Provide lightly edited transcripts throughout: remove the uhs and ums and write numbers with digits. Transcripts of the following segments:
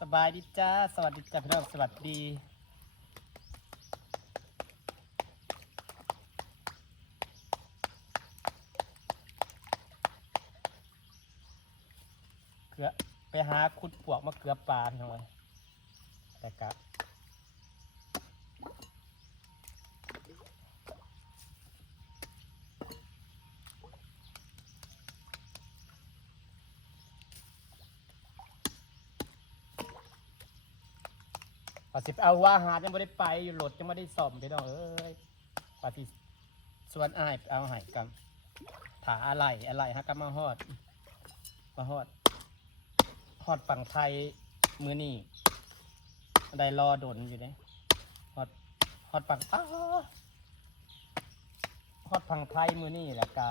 สบายดีจ้าสวัสดีจ้าพี่น้องสวัสดีเกือไปหาขุดปวกมาเกือปลาพี่น้องเลยแต่กะปาสิเอาว่าหายังไม่ได้ไปอยู่รถยังไม่ได้ซ่อมพี่น้องเอ้ยปาสิส่วนอ้ายเอาใหายกันถาอะไรฮะก็มาฮอดฝั่งไทยมือนี่ได้รอดนอยู่เนี่ยฮอดฝั่งฮอดฝั่งไทยมือนี่แหละกา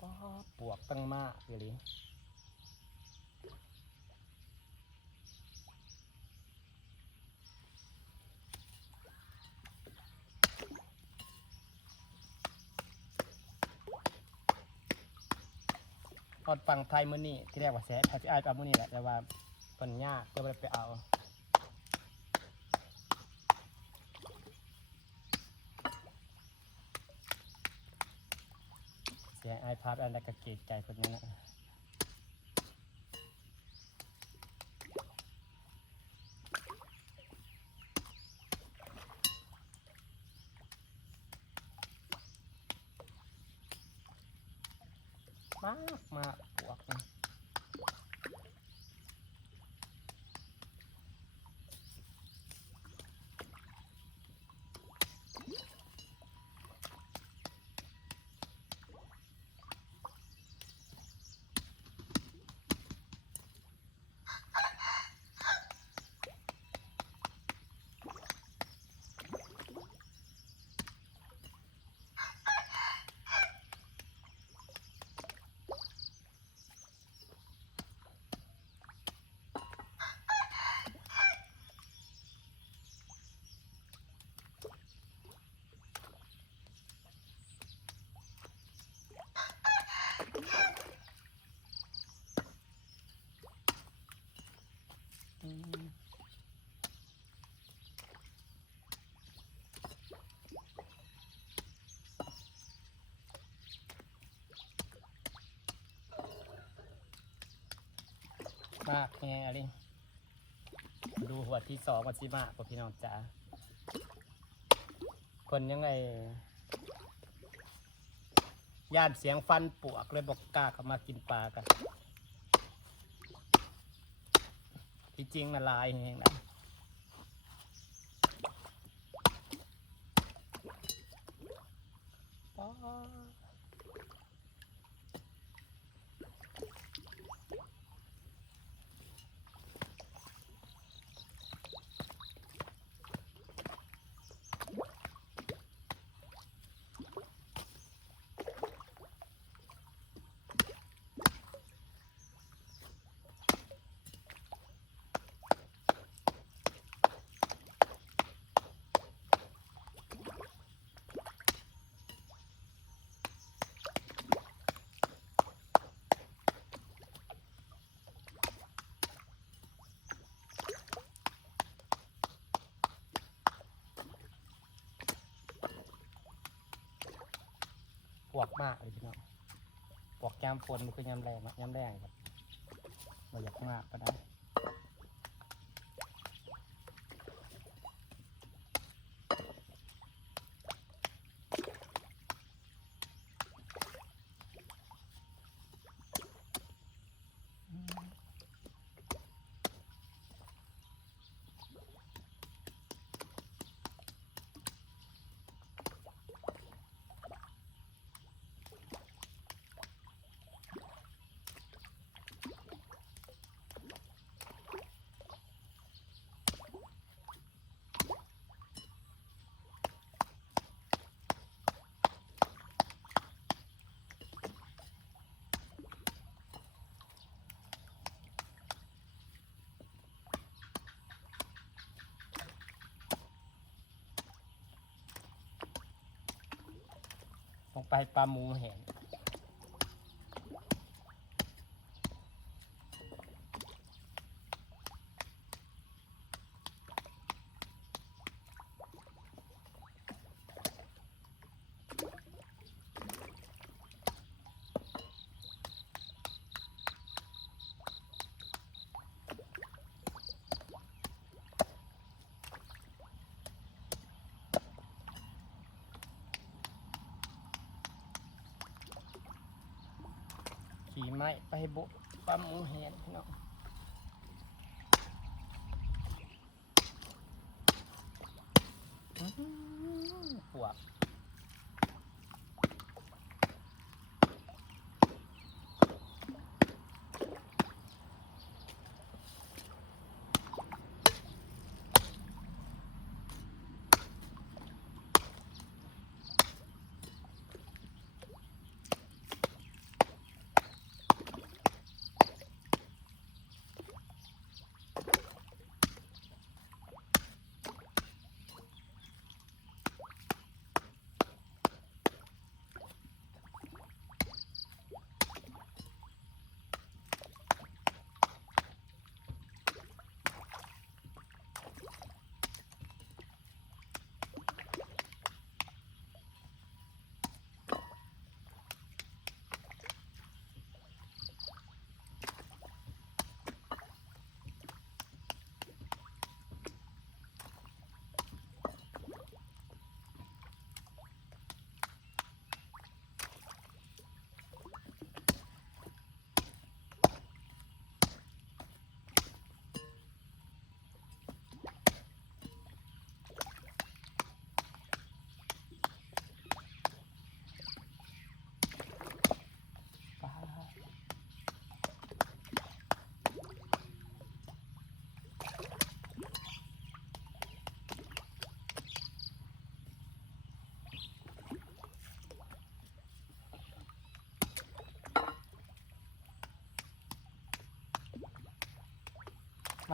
ก็ปวกตั้งมากอยู่เลยฮอดฝั่งไทยมือนี่ที่แรกว่าแซ่ถ้าจะอายไปเอามือนี่แหละแต่ว่าคนยากก็ไม่ได้ไปเอาเสียไอพาร์ตอะไรก็เกลียดใจคนนี้นะมากปวกนะมากแง่อะไรดูหัวที่สองกันสิมากพี่น้องจ๋าคนยังไงย่านเสียงฟันปวกเลยบอกกล้าเข้ามากินปลากันที่จริงน่ะลายเองนะปวกมากเลยพี่น้องปวกยามฝนมันคือยามแรงยามแรงครับเราอยากมากก็ได้ลงไปปลาหมูแห้ง ขี่ไม้ไปบุปั๊มหมูแหนพี่น้องปวด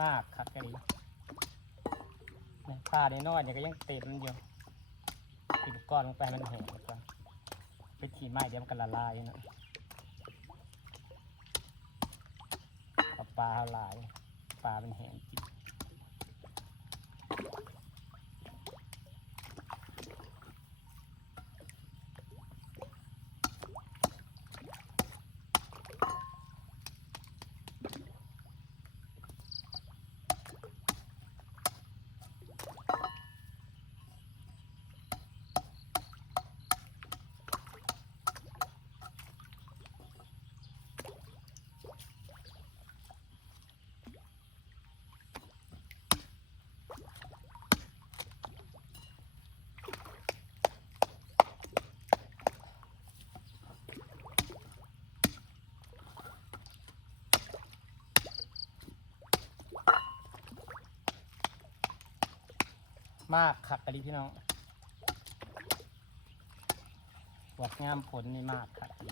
มากครับไอ้ผ้าได้น้อยเนี่ยก็ยังเต็มอยู่ติดก้อนลงไปมันแห้งก่อนไปขี่ไม้เดี๋ยวมันก็ละลายนะปลาหลายปลาเป็นแห้งจิมากขักกันดิพี่น้องปวดงามผลนี่มากขักดิ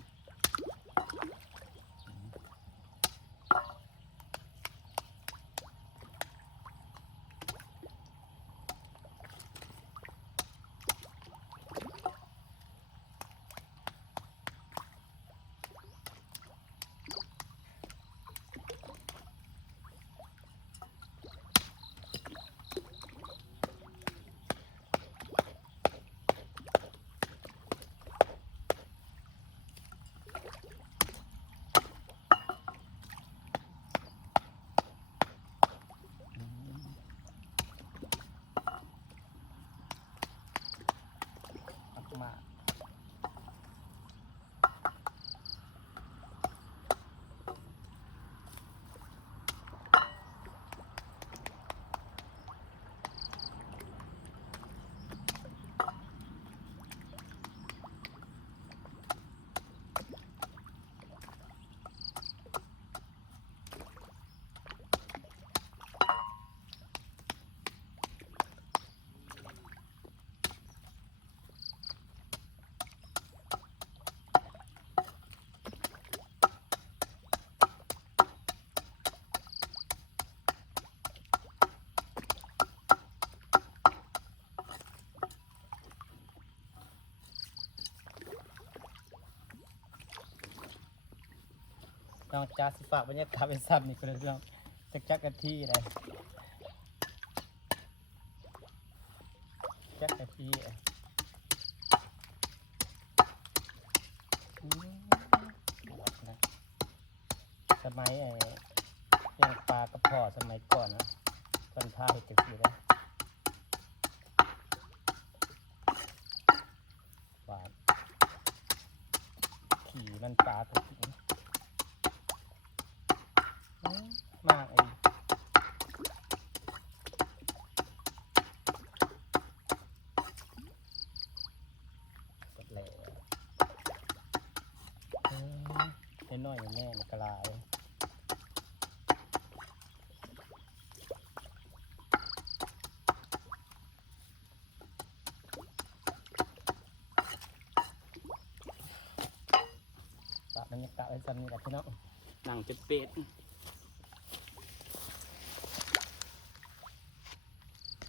มาก น้องจ้าสิฝากบรรยากาศเป็นซ้ำนี่ก็เลยน้องจักกะทิเลยจักกะทิสมัยเลี้ยงปลากระเพาะสมัยก่อนนะคนพาเห็ดจักทีเลยหวานขี่มันปลาตัวจริง มากเลยกดแล้วน้อยๆแน่ๆมันกระลายบรรยากาศไว้ซ้ำนี่แหละพี่น้องหนังเป็ด